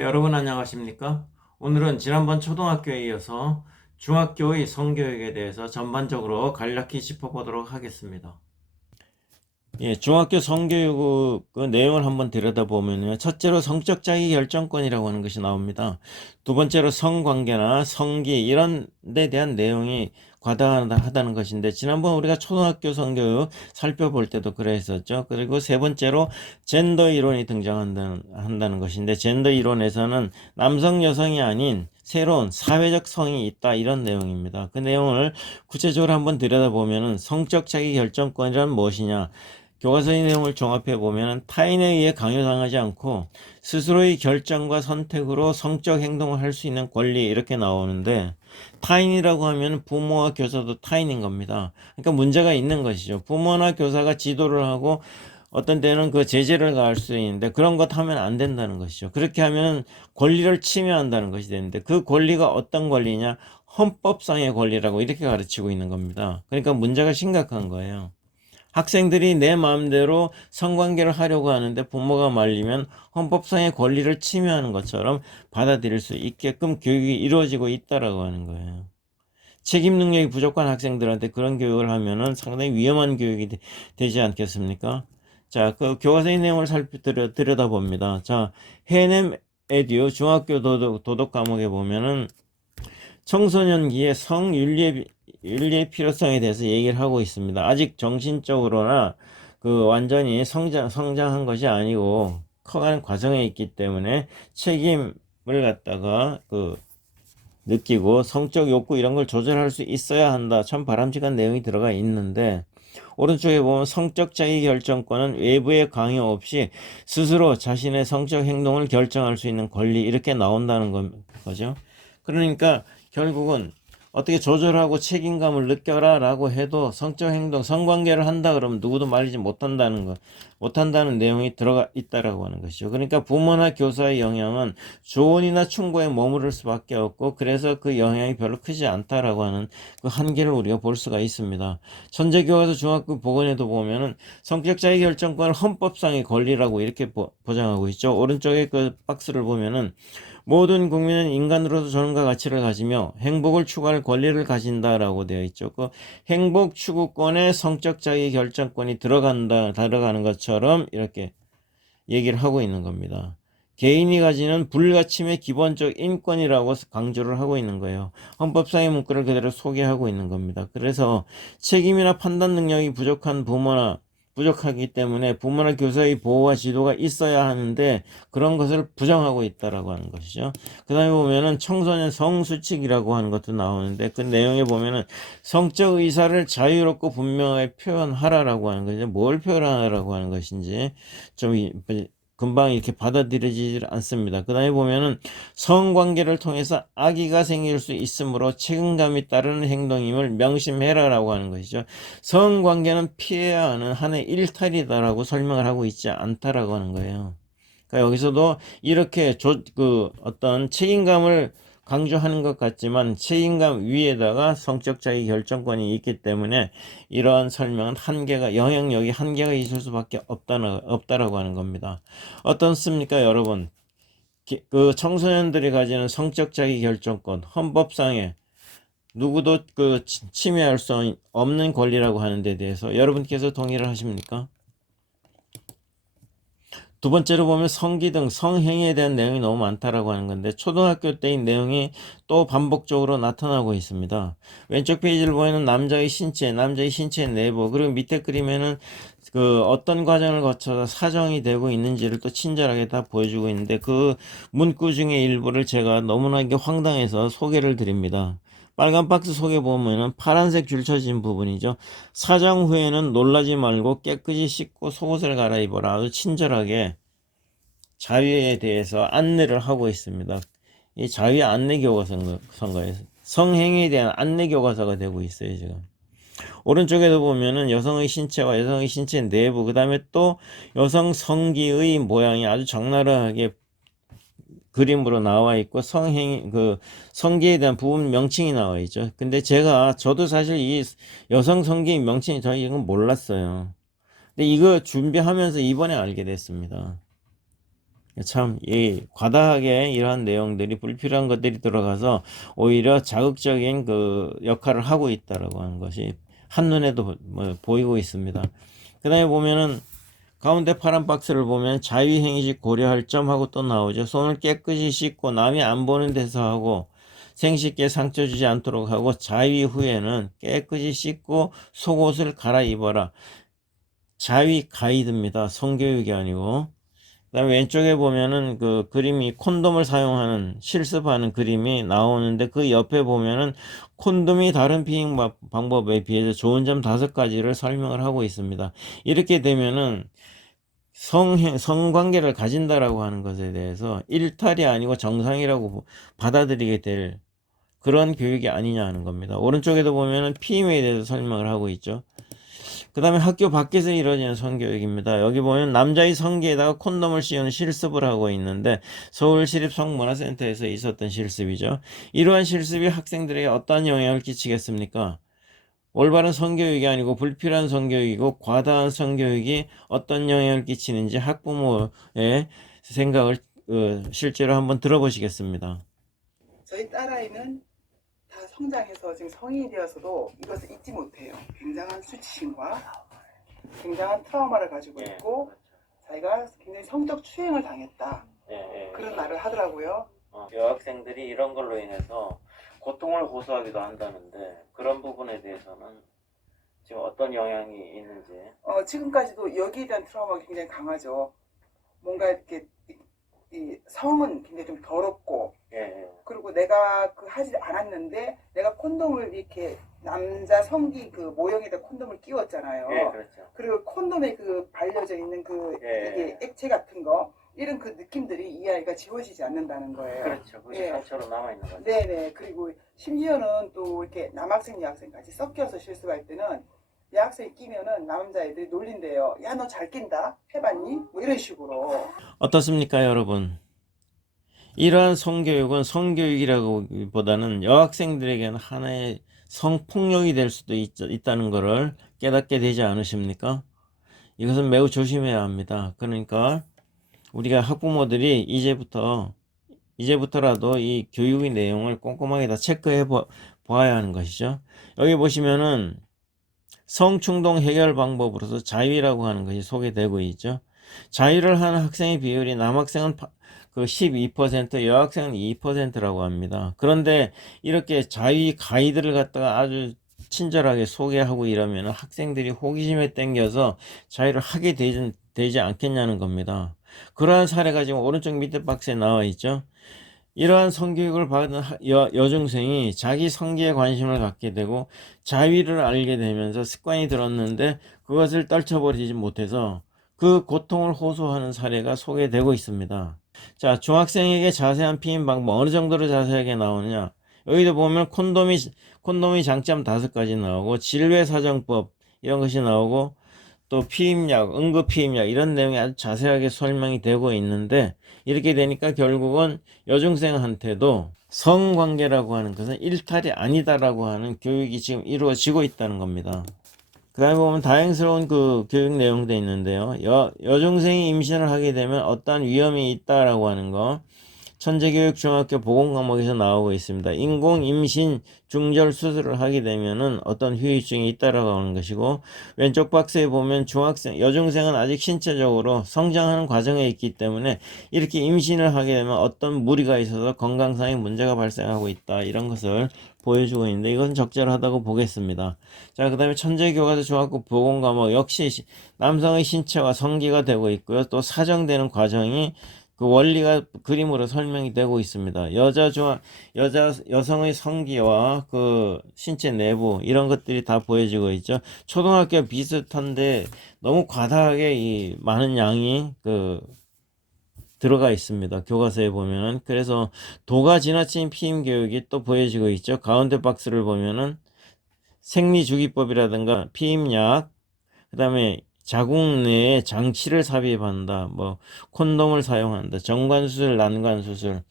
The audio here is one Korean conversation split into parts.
여러분 안녕하십니까? 오늘은 지난번 cho등학교에 이어서 중학교의 성교육에 대해서 전반적으로 간략히 짚어보도록 하겠습니다. 중학교 성교육 그 내용을 한번 들여다보면요. 첫째로 성적 자기 결정권이라고 하는 것이 나옵니다. 두 번째로 성관계나 성기 이런 데 대한 내용이 과다하다는 것인데, 지난번 우리가 초등학교 성교육 살펴볼 때도 그랬었죠. 그리고 세 번째로 젠더 이론이 등장한다는 것인데, 젠더 이론에서는 남성 여성이 아닌 새로운 사회적 성이 있다, 이런 내용입니다. 그 내용을 구체적으로 한번 들여다보면 성적 자기 결정권이란 무엇이냐, 교과서의 내용을 종합해 보면 타인에 의해 강요당하지 않고 스스로의 결정과 선택으로 성적 행동을 할 수 있는 권리, 이렇게 나오는데, 타인이라고 하면 부모와 교사도 타인인 겁니다. 그러니까 문제가 있는 것이죠. 부모나 교사가 지도를 하고 어떤 때는 그 제재를 가할 수 있는데, 그런 것 하면 안 된다는 것이죠. 그렇게 하면 권리를 침해한다는 것이 되는데, 그 권리가 어떤 권리냐, 헌법상의 권리라고 이렇게 가르치고 있는 겁니다. 그러니까 문제가 심각한 거예요. 학생들이 내 마음대로 성관계를 하려고 하는데 부모가 말리면 헌법상의 권리를 침해하는 것처럼 받아들일 수 있게끔 교육이 이루어지고 있다라고 하는 거예요. 책임 능력이 부족한 학생들한테 그런 교육을 하면은 상당히 위험한 교육이 되지 않겠습니까? 자, 그 교과서의 내용을 들여다봅니다. 자, 해냄 에듀 중학교 도덕 과목에 보면은 청소년기의 윤리의 필요성에 대해서 얘기를 하고 있습니다. 아직 정신적으로나 그 완전히 성장한 것이 아니고 커가는 과정에 있기 때문에 책임을 갖다가 느끼고 성적 욕구 이런 걸 조절할 수 있어야 한다. 참 바람직한 내용이 들어가 있는데, 오른쪽에 보면 성적 자기 결정권은 외부의 강요 없이 스스로 자신의 성적 행동을 결정할 수 있는 권리, 이렇게 나온다는 거죠. 그러니까 결국은 어떻게 조절하고 책임감을 느껴라 라고 해도 성적 행동, 성관계를 한다 그러면 누구도 말리지 못한다는 내용이 들어가 있다라고 하는 것이죠. 그러니까 부모나 교사의 영향은 조언이나 충고에 머무를 수밖에 없고, 그래서 그 영향이 별로 크지 않다라고 하는 그 한계를 우리가 볼 수가 있습니다. 천재교과서 중학교 보건에도 보면은 성적 자기 결정권을 헌법상의 권리라고 이렇게 보장하고 있죠. 오른쪽에 그 박스를 보면은 모든 국민은 인간으로서 존엄과 가치를 가지며 행복을 추구할 권리를 가진다라고 되어 있죠. 그 행복 추구권에 성적 자기 결정권이 들어가는 것처럼 이렇게 얘기를 하고 있는 겁니다. 개인이 가지는 불가침의 기본적 인권이라고 강조를 하고 있는 거예요. 헌법상의 문구를 그대로 소개하고 있는 겁니다. 그래서 책임이나 판단 능력이 부족하기 때문에 부모나 교사의 보호와 지도가 있어야 하는데, 그런 것을 부정하고 있다라고 하는 것이죠. 그 다음에 보면은 청소년 성수칙이라고 하는 것도 나오는데, 그 내용에 보면은 성적 의사를 자유롭고 분명하게 표현하라라고 하는 거죠. 뭘 표현하라고 하는 것인지 좀 금방 이렇게 받아들여지질 않습니다. 그 다음에 보면은 성관계를 통해서 아기가 생길 수 있으므로 책임감이 따르는 행동임을 명심해라라고 하는 것이죠. 성관계는 피해야 하는 하나의 일탈이다라고 설명을 하고 있지 않다라고 하는 거예요. 그러니까 여기서도 이렇게 어떤 책임감을 강조하는 것 같지만, 책임감 위에다가 성적 자기 결정권이 있기 때문에 이러한 설명은 영향력이 한계가 있을 수밖에 없다라고 하는 겁니다. 어떻습니까, 여러분? 그 청소년들이 가지는 성적 자기 결정권, 헌법상에 누구도 침해할 수 없는 권리라고 하는 데 대해서 여러분께서 동의를 하십니까? 두 번째로 보면 성기 등 성행위에 대한 내용이 너무 많다라고 하는 건데, 초등학교 때의 내용이 또 반복적으로 나타나고 있습니다. 왼쪽 페이지를 보면 남자의 신체 내부, 그리고 밑에 그림에는 어떤 과정을 거쳐서 사정이 되고 있는지를 또 친절하게 다 보여주고 있는데, 그 문구 중에 일부를 제가 너무나게 황당해서 소개를 드립니다. 빨간 박스 속에 보면은 파란색 줄 쳐진 부분이죠. 사정 후에는 놀라지 말고 깨끗이 씻고 속옷을 갈아입어라. 아주 친절하게 자위에 대해서 안내를 하고 있습니다. 이 자위 안내 교과서인가요? 성행위에 대한 안내 교과서가 되고 있어요, 지금. 오른쪽에도 보면은 여성의 신체와 여성의 신체 내부, 그 다음에 또 여성 성기의 모양이 아주 적나라하게 그림으로 나와 있고, 성기에 대한 부분 명칭이 나와 있죠. 근데 저도 사실 이 여성 성기 명칭이 이건 몰랐어요. 근데 이거 준비하면서 이번에 알게 됐습니다. 참, 이 과다하게 이러한 내용들이 불필요한 것들이 들어가서 오히려 자극적인 그 역할을 하고 있다라고 하는 것이 한눈에도 뭐 보이고 있습니다. 그 다음에 보면은 가운데 파란 박스를 보면 자위행위식 고려할 점하고 또 나오죠. 손을 깨끗이 씻고 남이 안 보는 데서 하고 생식기에 상처 주지 않도록 하고 자위 후에는 깨끗이 씻고 속옷을 갈아입어라. 자위 가이드입니다. 성교육이 아니고. 그다음에 왼쪽에 보면은 그 그림이 콘돔을 사용하는 실습하는 그림이 나오는데 그 옆에 보면은 콘돔이 다른 피임 방법에 비해서 좋은 점 5가지를 설명을 하고 있습니다. 이렇게 되면은 성관계를 가진다라고 하는 것에 대해서 일탈이 아니고 정상이라고 받아들이게 될 그런 교육이 아니냐 하는 겁니다. 오른쪽에도 보면은 피임에 대해서 설명을 하고 있죠. 그 다음에 학교 밖에서 이루어지는 성교육입니다. 여기 보면 남자의 성기에다가 콘돔을 씌우는 실습을 하고 있는데 서울시립 성문화센터에서 있었던 실습이죠. 이러한 실습이 학생들에게 어떠한 영향을 끼치겠습니까? 올바른 성교육이 아니고 불필요한 성교육이고 과다한 성교육이 어떤 영향을 끼치는지 학부모의 생각을 실제로 한번 들어보시겠습니다. 저희 딸아이는 다 성장해서 지금 성인이 되어서도 이것을 잊지 못해요. 굉장한 수치심과 굉장한 트라우마를 가지고 있고 자기가 굉장히 성적 추행을 당했다. 그런 말을 하더라고요. 여학생들이 이런 걸로 인해서 고통을 호소하기도 한다는데 그런 부분에 대해서는 지금 어떤 영향이 있는지. 지금까지도 여기에 대한 트라우마가 굉장히 강하죠. 뭔가 이렇게 이 성은 굉장히 좀 더럽고 그리고 내가 그 하지 않았는데 내가 콘돔을 이렇게 남자 성기 그 모형에다 콘돔을 끼웠잖아요. 그렇죠. 그리고 콘돔에 그 발려져 있는 그 이게 액체 같은 거 이런 그 느낌들이 이 아이가 지워지지 않는다는 거예요. 그렇죠. 그게 상처로 남아있는 거죠. 네네. 그리고 심지어는 또 이렇게 남학생 여학생 같이 섞여서 실습할 때는 여학생이 끼면은 남자애들이 놀린대요. 야, 너 잘 낀다? 해봤니? 뭐 이런 식으로. 어떻습니까, 여러분? 이러한 성교육은 성교육이라기보다는 여학생들에게는 하나의 성폭력이 될 수도 있다는 것을 깨닫게 되지 않으십니까? 이것은 매우 조심해야 합니다. 그러니까 우리가 학부모들이 이제부터라도 이 교육의 내용을 꼼꼼하게 다 체크해 보아야 하는 것이죠. 여기 보시면은 성충동 해결 방법으로서 자위라고 하는 것이 소개되고 있죠. 자위를 하는 학생의 비율이 남학생은 그 12%, 여학생은 2%라고 합니다. 그런데 이렇게 자위 가이드를 갖다가 아주 친절하게 소개하고 이러면 학생들이 호기심에 땡겨서 자위를 하게 되지 않겠냐는 겁니다. 그러한 사례가 지금 오른쪽 밑에 박스에 나와 있죠. 이러한 성교육을 받은 여중생이 자기 성기에 관심을 갖게 되고 자위를 알게 되면서 습관이 들었는데 그것을 떨쳐버리지 못해서 그 고통을 호소하는 사례가 소개되고 있습니다. 자, 중학생에게 자세한 피임 방법 어느 정도로 자세하게 나오느냐? 여기도 보면 콘돔이 장점 5가지 나오고 질외사정법 이런 것이 나오고 또 피임약, 응급피임약 이런 내용이 아주 자세하게 설명이 되고 있는데 이렇게 되니까 결국은 여중생한테도 성관계라고 하는 것은 일탈이 아니다라고 하는 교육이 지금 이루어지고 있다는 겁니다. 그 다음에 보면 다행스러운 그 교육 내용도 있는데요. 여중생이 임신을 하게 되면 어떠한 위험이 있다라고 하는 거 천재교육 중학교 보건 과목에서 나오고 있습니다. 인공 임신 중절 수술을 하게 되면은 어떤 후유증이 있다라고 하는 것이고 왼쪽 박스에 보면 여중생은 아직 신체적으로 성장하는 과정에 있기 때문에 이렇게 임신을 하게 되면 어떤 무리가 있어서 건강상의 문제가 발생하고 있다 이런 것을 보여주고 있는데 이건 적절하다고 보겠습니다. 자, 그 다음에 천재교과서 중학교 보건 과목 역시 남성의 신체와 성기가 되고 있고요. 또 사정되는 과정이 그 원리가 그림으로 설명이 되고 있습니다. 여성의 성기와 그 신체 내부 이런 것들이 다 보여지고 있죠. 초등학교 비슷한데 너무 과다하게 이 많은 양이 들어가 있습니다. 교과서에 보면은. 그래서 도가 지나친 피임 교육이 또 보여지고 있죠. 가운데 박스를 보면은 생리주기법이라든가 피임약, 그 다음에 자궁 내에 장치를 삽입한다, 뭐 콘돔을 사용한다, 정관수술, 난관수술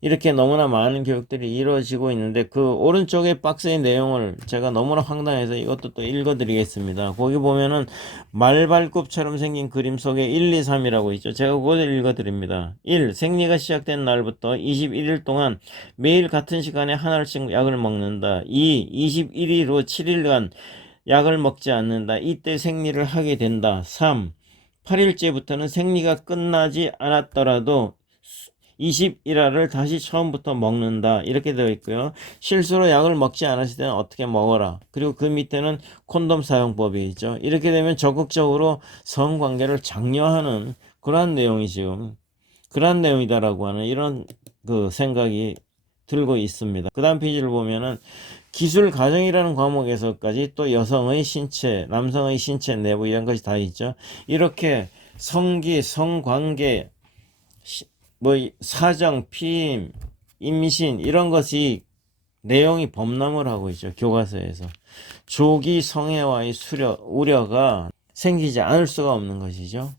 이렇게 너무나 많은 교육들이 이루어지고 있는데 그 오른쪽에 박스의 내용을 제가 너무나 황당해서 이것도 또 읽어드리겠습니다. 거기 보면은 말발굽처럼 생긴 그림 속에 1, 2, 3이라고 있죠. 제가 그걸 읽어드립니다. 1. 생리가 시작된 날부터 21일 동안 매일 같은 시간에 한 알씩 약을 먹는다. 2. 21일 후 7일간 약을 먹지 않는다. 이때 생리를 하게 된다. 3. 8일째부터는 생리가 끝나지 않았더라도 20일화를 다시 처음부터 먹는다. 이렇게 되어 있고요. 실수로 약을 먹지 않았을 때는 어떻게 먹어라. 그리고 그 밑에는 콘돔 사용법이 있죠. 이렇게 되면 적극적으로 성관계를 장려하는 그러한 내용이 지금 그러한 내용이다라고 하는 이런 그 생각이 들고 있습니다. 그 다음 페이지를 보면은 기술 과정이라는 과목에서까지 또 여성의 신체, 남성의 신체 내부 이런 것이 다 있죠. 이렇게 성기, 성관계, 뭐 사정, 피임, 임신 이런 것이 내용이 범람을 하고 있죠. 교과서에서 조기 성애와의 우려가 생기지 않을 수가 없는 것이죠.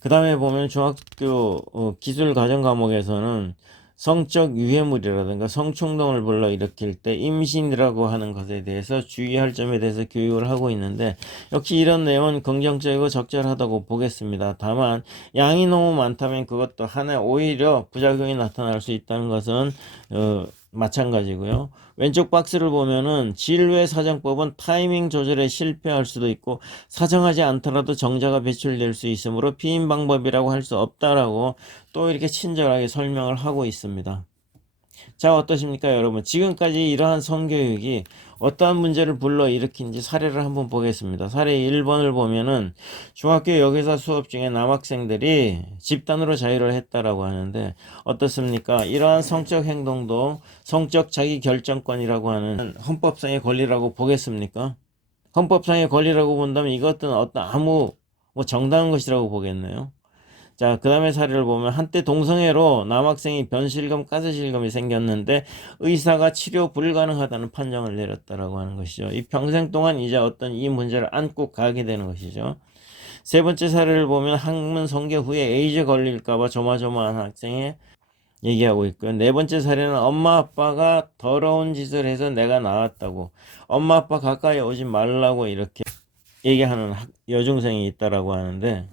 그 다음에 보면 중학교 기술 과정 과목에서는 성적 유해물이라든가 성충동을 불러일으킬 때 임신이라고 하는 것에 대해서 주의할 점에 대해서 교육을 하고 있는데 역시 이런 내용은 긍정적이고 적절하다고 보겠습니다. 다만 양이 너무 많다면 그것도 하나의 오히려 부작용이 나타날 수 있다는 것은 마찬가지고요. 왼쪽 박스를 보면은 질외 사정법은 타이밍 조절에 실패할 수도 있고 사정하지 않더라도 정자가 배출될 수 있으므로 피임 방법이라고 할 수 없다라고 또 이렇게 친절하게 설명을 하고 있습니다. 자, 어떠십니까, 여러분? 지금까지 이러한 성교육이 어떠한 문제를 불러일으킨지 사례를 한번 보겠습니다. 사례 1번을 보면은 중학교 여기서 수업 중에 남학생들이 집단으로 자유를 했다라고 하는데 어떻습니까? 이러한 성적 행동도 성적 자기 결정권이라고 하는 헌법상의 권리라고 보겠습니까? 헌법상의 권리라고 본다면 이것은 어떤 아무 정당한 것이라고 보겠네요. 자, 그 다음에 사례를 보면 한때 동성애로 남학생이 변실금, 가스실금이 생겼는데 의사가 치료 불가능하다는 판정을 내렸다라고 하는 것이죠. 이 평생 동안 이제 어떤 이 문제를 안고 가게 되는 것이죠. 세 번째 사례를 보면 학문 성교 후에 에이즈 걸릴까봐 조마조마한 학생이 얘기하고 있고요. 네 번째 사례는 엄마 아빠가 더러운 짓을 해서 내가 나왔다고 엄마 아빠 가까이 오지 말라고 이렇게 얘기하는 여중생이 있다라고 하는데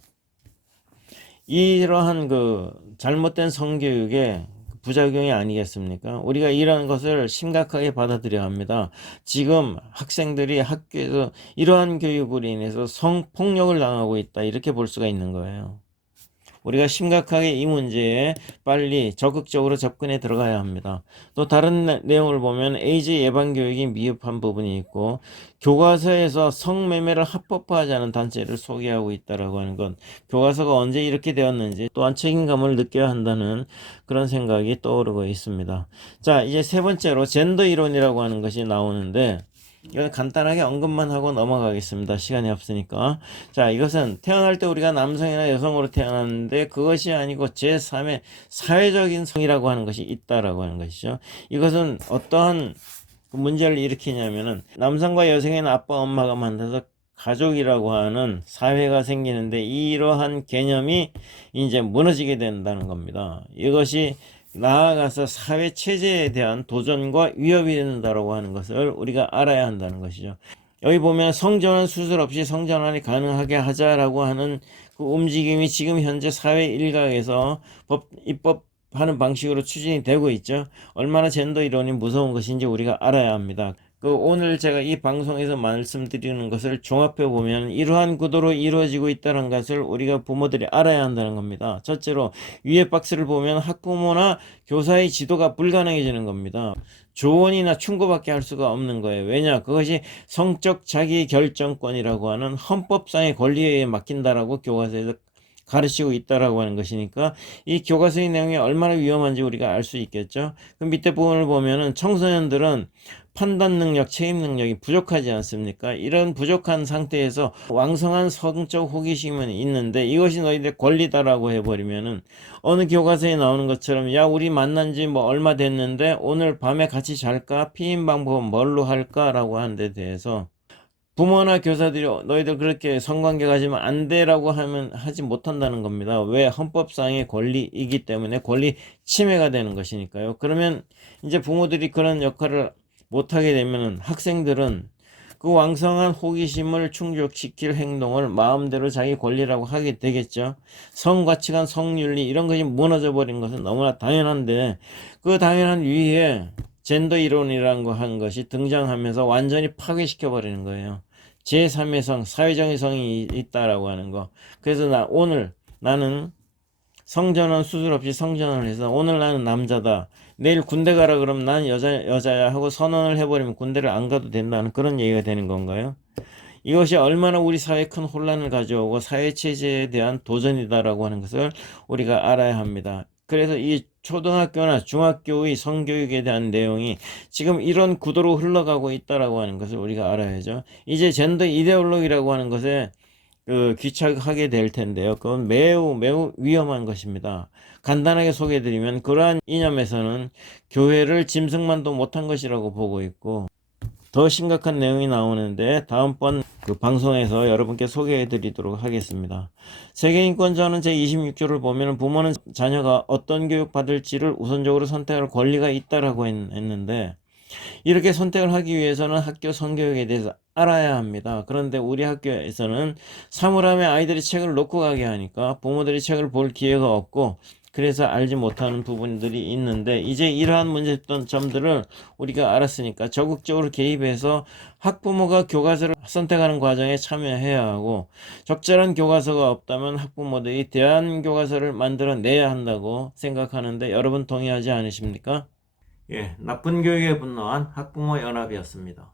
이러한 그 잘못된 성교육의 부작용이 아니겠습니까? 우리가 이러한 것을 심각하게 받아들여야 합니다. 지금 학생들이 학교에서 이러한 교육으로 인해서 성폭력을 당하고 있다. 이렇게 볼 수가 있는 거예요. 우리가 심각하게 이 문제에 빨리 적극적으로 접근해 들어가야 합니다. 또 다른 내용을 보면 에이즈 예방 교육이 미흡한 부분이 있고 교과서에서 성매매를 합법화하지 않은 단체를 소개하고 있다라고 하는 건 교과서가 언제 이렇게 되었는지 또한 책임감을 느껴야 한다는 그런 생각이 떠오르고 있습니다. 자, 이제 세 번째로 젠더 이론이라고 하는 것이 나오는데 이건 간단하게 언급만 하고 넘어가겠습니다. 시간이 없으니까. 자, 이것은 태어날 때 우리가 남성이나 여성으로 태어났는데 그것이 아니고 제3의 사회적인 성이라고 하는 것이 있다라고 하는 것이죠. 이것은 어떠한 문제를 일으키냐면은 남성과 여성의 아빠 엄마가 만나서 가족이라고 하는 사회가 생기는데 이러한 개념이 이제 무너지게 된다는 겁니다. 이것이 나아가서 사회 체제에 대한 도전과 위협이 된다고 하는 것을 우리가 알아야 한다는 것이죠. 여기 보면 성전환 수술 없이 성전환이 가능하게 하자라고 하는 그 움직임이 지금 현재 사회 일각에서 입법하는 방식으로 추진이 되고 있죠. 얼마나 젠더 이론이 무서운 것인지 우리가 알아야 합니다. 오늘 제가 이 방송에서 말씀드리는 것을 종합해 보면 이러한 구도로 이루어지고 있다는 것을 우리가 부모들이 알아야 한다는 겁니다. 첫째로 위에 박스를 보면 학부모나 교사의 지도가 불가능해지는 겁니다. 조언이나 충고밖에 할 수가 없는 거예요. 왜냐? 그것이 성적 자기 결정권이라고 하는 헌법상의 권리에 맡긴다라고 교과서에서 가르치고 있다라고 하는 것이니까 이 교과서의 내용이 얼마나 위험한지 우리가 알 수 있겠죠. 그 밑에 부분을 보면은 청소년들은 판단 능력, 책임 능력이 부족하지 않습니까? 이런 부족한 상태에서 왕성한 성적 호기심은 있는데 이것이 너희들의 권리다라고 해버리면은 어느 교과서에 나오는 것처럼 야, 우리 만난 지 뭐 얼마 됐는데 오늘 밤에 같이 잘까? 피임 방법은 뭘로 할까? 라고 하는 데 대해서 부모나 교사들이 너희들 그렇게 성관계 가지면 안 돼라고 하면 하지 못한다는 겁니다. 왜? 헌법상의 권리이기 때문에 권리 침해가 되는 것이니까요. 그러면 이제 부모들이 그런 역할을 못하게 되면 학생들은 그 왕성한 호기심을 충족시킬 행동을 마음대로 자기 권리라고 하게 되겠죠. 성가치관, 성윤리 이런 것이 무너져 버린 것은 너무나 당연한데 그 당연한 위에 젠더 이론이라는 거 한 것이 등장하면서 완전히 파괴시켜 버리는 거예요. 제3의 성, 사회적인 성이 있다라고 하는 거. 그래서 나는 성전환 수술 없이 성전환을 해서 오늘 나는 남자다. 내일 군대 가라 그러면 난 여자야 하고 선언을 해버리면 군대를 안 가도 된다는 그런 얘기가 되는 건가요? 이것이 얼마나 우리 사회에 큰 혼란을 가져오고 사회 체제에 대한 도전이다라고 하는 것을 우리가 알아야 합니다. 그래서 이 초등학교나 중학교의 성교육에 대한 내용이 지금 이런 구도로 흘러가고 있다라고 하는 것을 우리가 알아야죠. 이제 젠더 이데올로기라고 하는 것에 귀착하게 될 텐데요. 그건 매우 매우 위험한 것입니다. 간단하게 소개해드리면 그러한 이념에서는 교회를 짐승만도 못한 것이라고 보고 있고 더 심각한 내용이 나오는데 다음번 그 방송에서 여러분께 소개해 드리도록 하겠습니다. 세계인권자는 제26조를 보면 부모는 자녀가 어떤 교육 받을지를 우선적으로 선택할 권리가 있다라고 했는데 이렇게 선택을 하기 위해서는 학교 성교육에 대해서 알아야 합니다. 그런데 우리 학교에서는 사물함에 아이들이 책을 놓고 가게 하니까 부모들이 책을 볼 기회가 없고 그래서 알지 못하는 부분들이 있는데 이제 이러한 문제점들을 우리가 알았으니까 적극적으로 개입해서 학부모가 교과서를 선택하는 과정에 참여해야 하고 적절한 교과서가 없다면 학부모들이 대안 교과서를 만들어 내야 한다고 생각하는데 여러분 동의하지 않으십니까? 예, 나쁜 교육에 분노한 학부모 연합이었습니다.